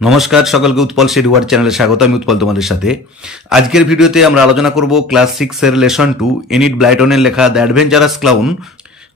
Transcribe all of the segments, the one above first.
নমস্কার সকলকে উৎপল শেডওয়ার্ড চ্যানেলে স্বাগত। আমি উৎপল তোমাদের সাথে। আজকের ভিডিওতে আমরা আলোচনা করব ক্লাস 6 এর লেসন 2 এনিট ব্লাইটনের লেখা দ্য অ্যাডভেঞ্চারাস ক্লাউন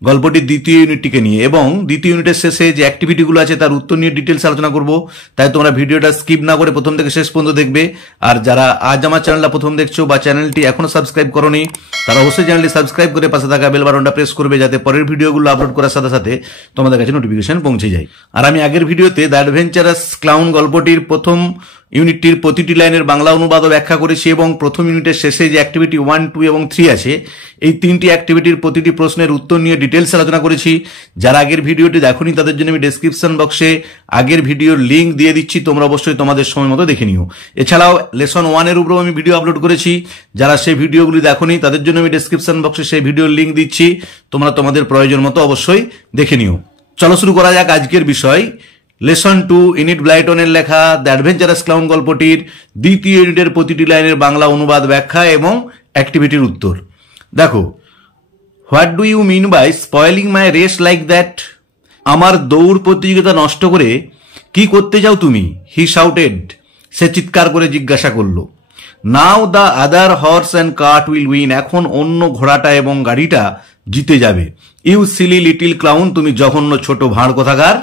গল্পটির দ্বিতীয় ইউনিটটিকে নিয়ে, এবং দ্বিতীয় ইউনিটের শেষে যে অ্যাক্টিভিটিগুলো আছে তার উত্তর নিয়ে ডিটেলস আলোচনা করব। তাই তোমরা ভিডিওটা স্কিপ না করে প্রথম থেকে শেষ পর্যন্ত দেখবে। আর যারা আজ আমার চ্যানেলটা প্রথম দেখছো বা চ্যানেলটি এখনো সাবস্ক্রাইব করোনি, তারা অবশ্যই চ্যানেলটি সাবস্ক্রাইব করে পাশে থাকা বেল বাটনটা প্রেস করবে, যাতে পরের ভিডিওগুলো আপলোড করার সাথে সাথে তোমাদের কাছে নোটিফিকেশন পৌঁছে যায়। আর আমি আগের ভিডিওতে দ্য অ্যাডভেঞ্চারাস ক্লাউন গল্পটির প্রথম ইউনিটটির প্রতিটি লাইনের বাংলা অনুবাদও ব্যাখ্যা করেছি, এবং প্রথম ইউনিটের শেষে যে অ্যাক্টিভিটি 1, 2 এবং 3 আছে, এই তিনটি অ্যাক্টিভিটির প্রতিটি প্রশ্নের উত্তর নিয়ে ডিটেলস আলোচনা করেছি। যারা আগের ভিডিওটি দেখোনি তাদের জন্য আমি ডেসক্রিপশন বক্সে আগের ভিডিওর লিঙ্ক দিয়ে দিচ্ছি, তোমরা অবশ্যই তোমাদের সময় মতো দেখে নিও। এছাড়াও লেসন 1 এর উপরেও আমি ভিডিও আপলোড করেছি, যারা সেই ভিডিওগুলি দেখোনি তাদের জন্য আমি ডেসক্রিপশন বক্সে সেই ভিডিওর লিঙ্ক দিচ্ছি, তোমরা তোমাদের প্রয়োজন মতো অবশ্যই দেখে নিও। চলো শুরু করা যাক আজকের বিষয়। লেসন 2 এনিট ব্লাইটনের লেখা দ্য অ্যাডভেঞ্চারাস ক্লাউন গল্পটির দ্বিতীয় ইউনিটের প্রতিটি লাইনের বাংলা অনুবাদ, ব্যাখ্যা এবং অ্যাক্টিভিটির উত্তর। দেখো, what do you mean by spoiling my race like that? আমার দৌড় প্রতিযোগিতা নষ্ট করে কি করতে চাও তুমি? হি শাউটেড, সে চিৎকার করে জিজ্ঞাসা করলো। Now the other horse and cart will win, এখন অন্য ঘোড়াটা এবং গাড়িটা জিতে যাবে। ইউ সিলি লিটিল ক্লাউন, তুমি জঘন্য ছোট ভাঁড় কোথাকার।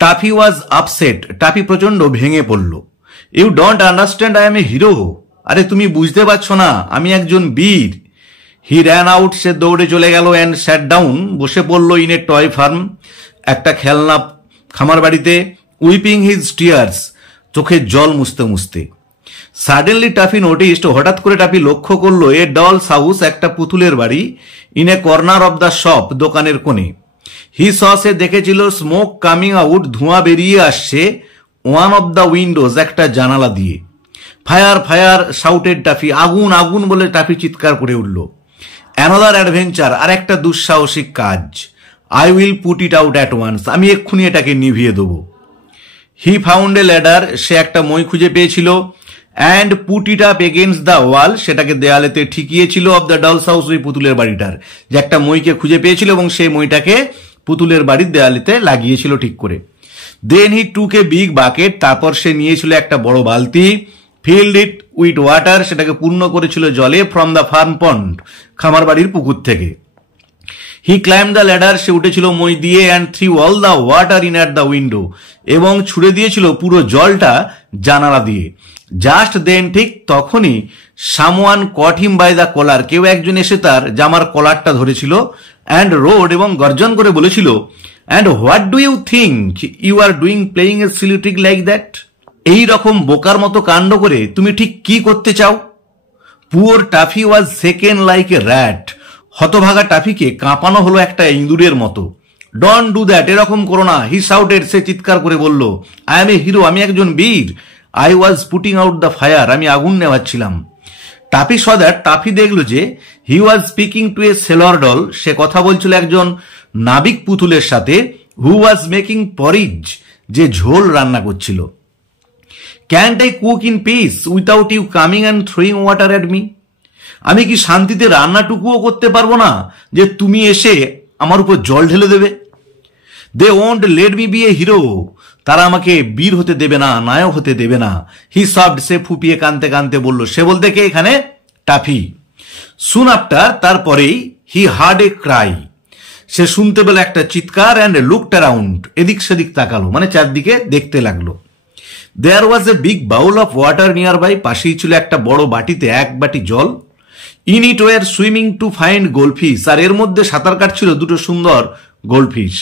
টাফি ওয়াজ আপসেট, টাফি প্রচন্ড ভেঙে পড়ল। You don't understand I am a hero, আরে তুমি বুঝতে পারছো না আমি একজন বীর। হি র্যান আউট, সে দৌড়ে চলে গেল। অ্যান্ড স্যাট ডাউন, বসে পড়লো। ইন এ টয় ফার্ম, একটা খেলনা খামার বাড়িতে। উইপিং হিজ টিয়ার্স, চোখের জল মুছতে মুছতে। সাডেনলি টাফি নোটিসড, হঠাৎ করে টাফি লক্ষ্য করলো, এ ডলস হাউস, একটা পুতুলের বাড়ি। In a corner of the shop, দোকানের কোণে। হি স, সে দেখেছিল, স্মোক কামিং আউট, ধোঁয়া বেরিয়ে আসছে। ওয়ান অব দ্য উইন্ডোজ, একটা জানালা দিয়ে। ফায়ার ফায়ার শাউটেড টাফি, আগুন আগুন বলে টাফি চিৎকার করে উঠল। অ্যানাদার অ্যাডভেঞ্চার, আর একটা দুঃসাহসিক কাজ। I will put it out at once, আমি এক্ষুনি এটাকে নিভিয়ে দেবো। হি ফাউন্ড এ ল্যাডার, সে একটা মই খুঁজে পেয়েছিল। And put it up against the wall, সেটাকে দেয়ালেতে ঠেকিয়েছিল। অফ দ্য ডলস হাউস, ওই পুতুলের বাড়িটার, যে একটা মইকে খুঁজে পেয়েছিল এবং সেই মইটাকে পুতুলের বাড়ির দেয়ালেতে লাগিয়েছিল ঠিক করে। দেন হি টুক এ বিগ বাকেট, তারপর সে নিয়েছিল একটা বড় বালতি। ফিল্ড ইট উইথ ওয়াটার, সেটাকে পূর্ণ করেছিল জলে। ফ্রম দ্য ফার্ম পন্ড, খামার বাড়ির পুকুর থেকে। হি ক্লাইম দ্য ল্যাডার, সে উঠেছিল মই দিয়ে। And threw all the water in at the window, এবং ছুড়ে দিয়েছিল পুরো জলটা জানালা দিয়ে। জাস্ট দেন, ঠিক তখনই, someone caught him by the collar, কেউ একজন এসে তার জামার কলারটা ধরেছিল। অ্যান্ড রোড, এবং গর্জন করে বলেছিল, and what do you think you are doing playing a silly trick like that? এই রকম বোকার মতো কাণ্ড করে তুমি ঠিক কি করতে চাও? Poor toffee was second like a rat, হতভাগা টাফিকে কাঁপানো হলো একটা ইঁদুরের মতো। ডোন্ট ডু দ্যাট, এরকম করো না। হি শাউটেড, সে চিৎকার করে বলল, আই এম এ হিরো, আমি একজন বীর। I was putting out the fire, আমি আগুন নেভাচ্ছিলাম। টাফি স দ্যাট, টাফি দেখলো যে he was speaking to a sailor doll, সে কথা বলছিল একজন নাবিক পুতুলের সাথে। হু ওয়াজ মেকিং পরিজ, যে ঝোল রান্না করছিল। Can't I cook in peace without you coming and throwing water at me? আমি কি শান্তিতে রান্নাটুকুও করতে পারবো না যে তুমি এসে আমার উপর জল ঢেলে দেবে? They won't let me be a hero, তারা আমাকে বীর হতে দেবে না, নায়ক হতে দেবে না। হি সফট, সে ফুপিয়ে কানতে কানতে বলল। সে বলতে কে এখানে? টাফি। সুন আফটার, তারপরেই, হি হার্ড এ ক্রাই, সে শুনতে পেল একটা চিৎকার। অ্যান্ড লুকড অ্যারাউন্ড, এদিক সেদিক তাকালো, মানে চারদিকে দেখতে লাগলো। There was a big bowl of water nearby, পাশেই ছিল একটা বড় বাটিতে এক বাটি জল। In it were swimming two fine goldfish, আর এর মধ্যে সাঁতার কাটছিল দুটো সুন্দর goldfish.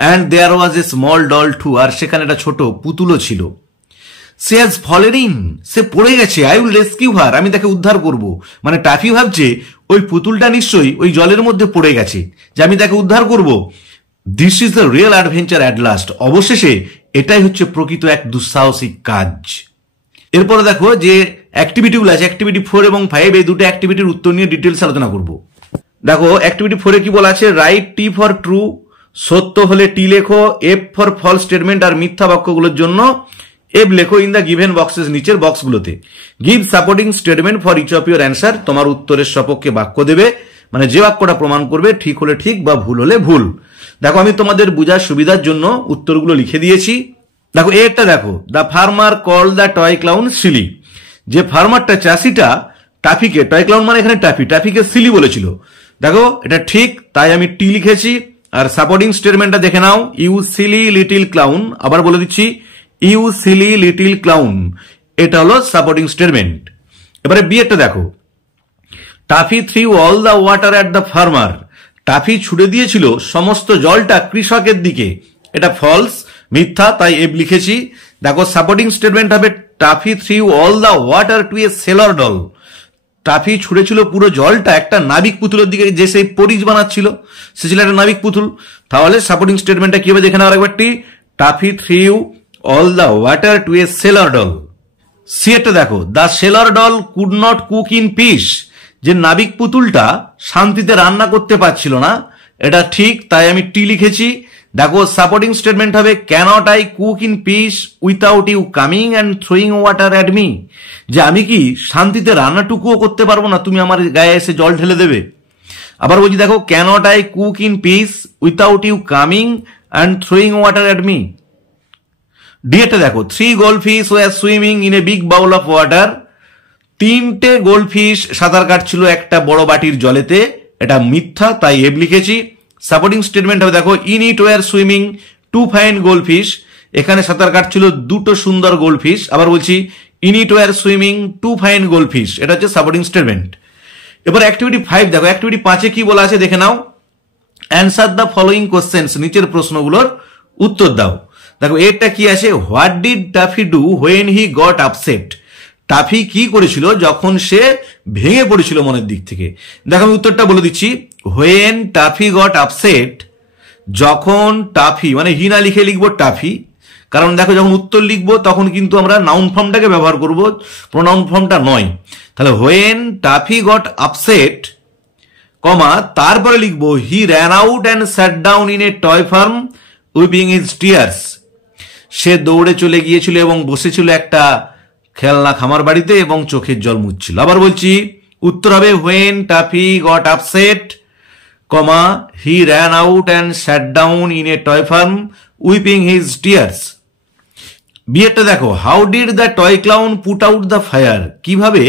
And there was a small doll too, আর সেখানে একটা ছোট পুতুলও ছিল। সে হ্যাজ ফলেন ইন, সে পড়ে গেছে। আই উইল রেস্কিউ হার, আমি তাকে উদ্ধার করব। মানে টাফি ভাবছে ওই পুতুলটা নিশ্চয়ই ওই জলের মধ্যে পড়ে গেছে, যে আমি তাকে উদ্ধার করব। This is the real adventure at last, অবশেষে এটাই হচ্ছে প্রকৃত এক দুঃসাহসিক কাজ। এরপরে দেখো যে অ্যাক্টিভিটিগুলো আছে, অ্যাক্টিভিটি 4 এবং 5, এই দুটো অ্যাক্টিভিটির উত্তর নিয়ে ডিটেলস আলোচনা করব। দেখো অ্যাক্টিভিটি 4 কি বলা আছে? রাইট টি ফর ট্রু, সত্য হলে টি লেখো। এফ ফর ফলস স্টেটমেন্ট, আর মিথ্যা বাক্যগুলোর জন্য এফ লেখো ইন দ্য গিভেন বক্সেস, নিচের বক্সগুলোতে। Give supporting statement for each of your answer, তোমার উত্তরের সপক্ষে বাক্য দেবে, মানে যে বাক্যটা প্রমাণ করবে ঠিক হলে ঠিক বা ভুল হলে ভুল। দেখো আমি তোমাদের বোঝার সুবিধার জন্য উত্তরগুলো লিখে দিয়েছি। দেখো এটা দেখো, the farmer call the toy clown silly. যে ফার্মারটা, চাষিটা টাফিকে, টয় ক্লাউন মানে এখানে টাফিকে সিলি বলেছিল। দেখো এটা ঠিক, তাই আমি টি লিখেছি। আর সাপোর্টিং স্টেটমেন্টটা দেখে নাও, ইউ সিলি লিটিল ক্লাউন। আবার বলে দিচ্ছি, ইউ সিলি লিটিল ক্লাউন, এটা হলো সাপোর্টিং স্টেটমেন্ট। এবারে বি একটা দেখো, toffee threw all the water at the farmer. Toffee ছুড়ে দিয়েছিল সমস্ত জলটা কৃষকের দিকে, এটা ফলস, মিথ্যা, তাই এফ লিখেছি। দেখো সাপোর্টিং স্টেটমেন্ট হবে, Taffy threw all the water to a sailor doll. Taffy ছুড়েছিল পুরো জলটা একটা নাবিক পুতুলের দিকে, যে সেই পরিজ বানাচ্ছিল, সে ছিল একটা নাবিক পুতুল। তাহলে সাপোর্টিং স্টেটমেন্টটা কি হবে দেখে নাও একবারটি, Taffy threw all the water to a sailor doll. C একটা দেখো, the sailor doll could not cook in peace. যে নাবিক পুতুলটা শান্তিতে রান্না করতে পারছিল না, এটা ঠিক, তাই আমি টি লিখেছি। দেখো সাপোর্টিং স্টেটমেন্ট হবে, can't I cook in peace without you coming and throwing water at me. যে আমি কি শান্তিতে রান্নাটুকুও করতে পারবো না, তুমি আমার গায়ে এসে জল ঢেলে দেবে। আবার বলছি দেখো, can't I cook in peace without you coming and throwing water at me. D একটা দেখো, 3 goldfish were swimming in a big bowl of water. 3টে গোল্ডফিশ সাঁতার কাটছিল একটা বড় বাটির জলেতে, এটা মিথ্যা, তাই এফ লিখেছি। সাপোর্টিং স্টেটমেন্ট হবে দেখো, in it were swimming 2 fine goldfish. এখানে সাঁতার কাটছিল 2টো সুন্দর গোল্ডফিশ। আবার বলছি, in it were swimming 2 fine goldfish, এটা হচ্ছে সাপোর্টিং স্টেটমেন্ট। এবার অ্যাক্টিভিটি 5 দেখো, অ্যাক্টিভিটি 5-এ কি বলা আছে দেখে নাও, অ্যান্সার দ্য ফলোইং কোশ্চেন্স। নিচের প্রশ্নগুলোর উত্তর দাও। দেখো এটা কি আছে, what did toffee do when he got upset. Toffee কি করেছিল যখন সে ভেঙে পড়েছিল মনের দিক থেকে। দেখো আমি উত্তরটা বলে দিচ্ছি, হোয়েন টাফি গট আপসেট, যখন টাফি, মানে হি না লিখে লিখবো টাফি, কারণ দেখো যখন উত্তর লিখবো তখন কিন্তু আমরা নাউন ফর্মটাকে ব্যবহার করব, প্রোনাউন ফর্মটা নয়। তাহলে when Taffy got upset, comma, তারপরে লিখবো he ran out and sat down in a toy farm weeping his tears. সে দৌড়ে চলে গিয়েছিল এবং বসেছিল একটা খেলনা খামার বাড়িতে এবং চোখের জল মুছছিল। আবার বলছি, উত্তর হবে when Taffy got upset, comma, he ran out and sat down in a toy farm weeping his tears. B একটা দেখো, how did the toy clown put out the fire. কিভাবে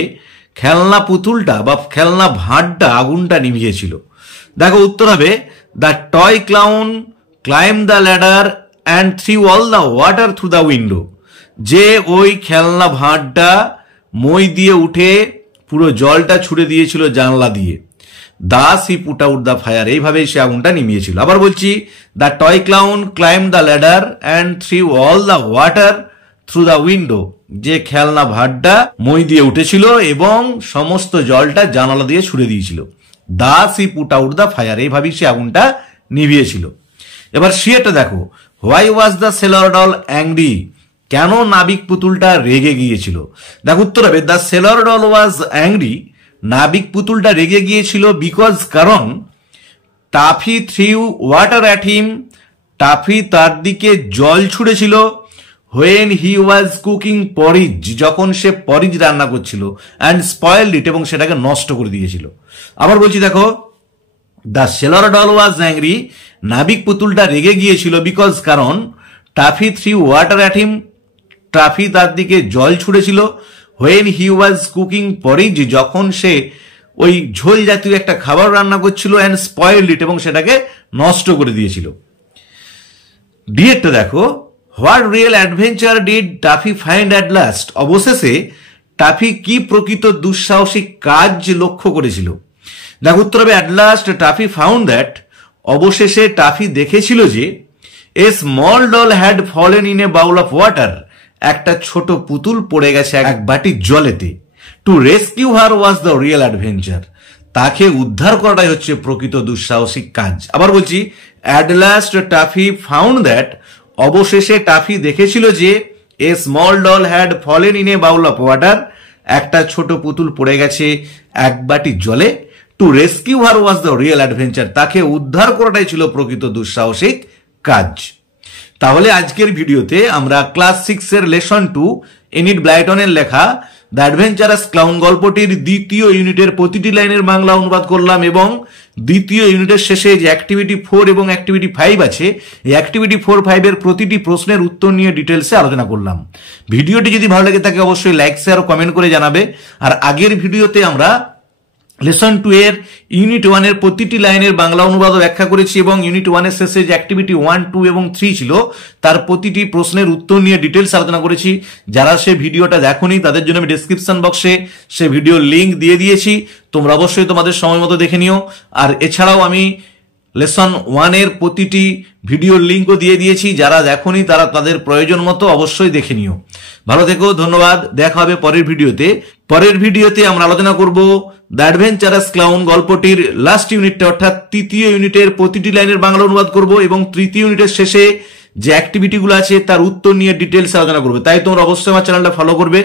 খেলনা পুতুলটা বা খেলনা ভাঁড়টা আগুনটা নিভিয়েছিল। দেখো উত্তর হবে, the toy clown climb the ladder and threw all the water through the window. যে ওই খেলনা ভাঁড়টা মই দিয়ে উঠে পুরো জলটা ছুড়ে দিয়েছিল জানলা দিয়ে। Das he put out the fire, এইভাবেই সে আগুনটা নিভিয়েছিল। আবার বলছি, the toy clown climb the ladder and threw all the water through the window. যে খেলনা ভাঁড়টা মই দিয়ে উঠেছিল এবং সমস্ত জলটা জানালা দিয়ে ছুড়ে দিয়েছিল। Thus he put out the fire, এইভাবেই সে আগুনটা নিভিয়েছিল। এবার সি এটা দেখো, why was the sailor doll angry. কেন নাবিক পুতুলটা রেগে গিয়েছিল। দেখো উত্তর হবে, the sailor doll was angry, নাবিক পুতুলটা রেগে গিয়েছিল বিকজ, কারণ, Taffy threw water at him, Taffy তার দিকে জল ছুড়েছিল, when he was cooking porridge, যখন সে পরিজ রান্না করছিল, অ্যান্ড স্পয়েলড ইট, এবং সেটাকে নষ্ট করে দিয়েছিল। আবার বলছি দেখো, the sailor doll was angry, নাবিক পুতুলটা রেগে গিয়েছিল বিকজ, কারণ, Taffy threw water at him, Taffy তার দিকে জল ছুড়েছিল, when he was cooking porridge, যখন সে ওই ঝোল জাতীয় একটা খাবার রান্না করছিল, অ্যান্ড স্পয়েলড ইট, এবং সেটাকে নষ্ট করে দিয়েছিল। ডি একটা দেখো, what real adventure did Taffy find at last. অবশেষে টাফি কি প্রকৃত দুঃসাহসিক কাজ লক্ষ্য করেছিল। দেখো উত্তর হবে, at last Taffy found that, অবশেষে টাফি দেখেছিল যে, a small doll had fallen in a bowl of water, একটা ছোট পুতুল পড়ে গেছে এক বাটি জলেতে। To rescue her was the real adventure, তাকে উদ্ধার করাটাই হচ্ছে প্রকৃত দুঃসাহসিক কাজ। আবার বলছি, at last Taffy found that, অবশেষে টাফি দেখেছিল যে, a small doll had fallen in a bowl of water, একটা ছোট পুতুল পড়ে গেছে এক বাটি জলে। To rescue her was the real adventure, তাকে উদ্ধার করাটাই ছিল প্রকৃত দুঃসাহসিক কাজ। তাহলে আজকের ভিডিওতে আমরা ক্লাস 6 এর লেসন 2 এনিট ব্লাইটনের লেখা দ্য অ্যাডভেঞ্চারাস ক্লাউন গল্পটির দ্বিতীয় ইউনিটের প্রতিটি লাইনের বাংলা অনুবাদ করলাম এবং দ্বিতীয় ইউনিটের শেষে যে অ্যাক্টিভিটি 4 এবং অ্যাক্টিভিটি 5 আছে এই অ্যাক্টিভিটি 4-5 এর প্রতিটি প্রশ্নের উত্তর নিয়ে ডিটেলসে আলোচনা করলাম। ভিডিওটি যদি ভালো লাগে থাকে অবশ্যই লাইক শেয়ার ও কমেন্ট করে জানাবে। আর আগের ভিডিওতে আমরা লেসন 2 এর ইউনিট 1 এর প্রতিটি লাইনের বাংলা অনুবাদ ব্যাখ্যা করেছি এবং ইউনিট 1 এর শেষে যে অ্যাক্টিভিটি 1, 2 এবং 3 ছিল তার প্রতিটি প্রশ্নের উত্তর নিয়ে ডিটেলস আলোচনা করেছি। যারা সে ভিডিওটা দেখোনি তাদের জন্য আমি ডেসক্রিপশন বক্সে সে ভিডিওর লিংক দিয়ে দিয়েছি, তোমরা অবশ্যই তোমাদের সময় মতো দেখে নিও। আর এছাড়াও আমি লেসন 1 এর প্রতিটি ভিডিওর লিঙ্কও দিয়ে দিয়েছি, যারা দেখোনি তারা তাদের প্রয়োজন মতো অবশ্যই দেখে নিও। ভালো থেকো, ধন্যবাদ। দেখা হবে পরের ভিডিওতে। পরের ভিডিওতে আমরা আলোচনা করব দ্য অ্যাডভেঞ্চারাস ক্লাউন গল্পটির লাস্ট ইউনিটটা, অর্থাৎ তৃতীয় ইউনিটের প্রতিটি লাইনের বাংলা অনুবাদ করব এবং তৃতীয় ইউনিটের শেষে যে অ্যাক্টিভিটিগুলো আছে তার উত্তর নিয়ে ডিটেলস আলোচনা করবে। তাই তোমরা অবশ্যই আমার চ্যানেলটা ফলো করবে।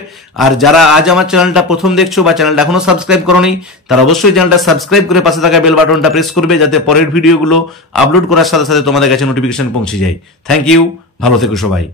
আর যারা আজ আমার চ্যানেলটা প্রথম দেখছো বা চ্যানেলটা এখনো সাবস্ক্রাইব করোনি তারা অবশ্যই চ্যানেলটা সাবস্ক্রাইব করে পাশে থাকা বেল বাটনটা প্রেস করবে, যাতে পরের ভিডিওগুলো আপলোড করার সাথে সাথে তোমাদের কাছে নোটিফিকেশন পৌঁছে যায়। থ্যাংক ইউ, ভালো থেকো সবাই।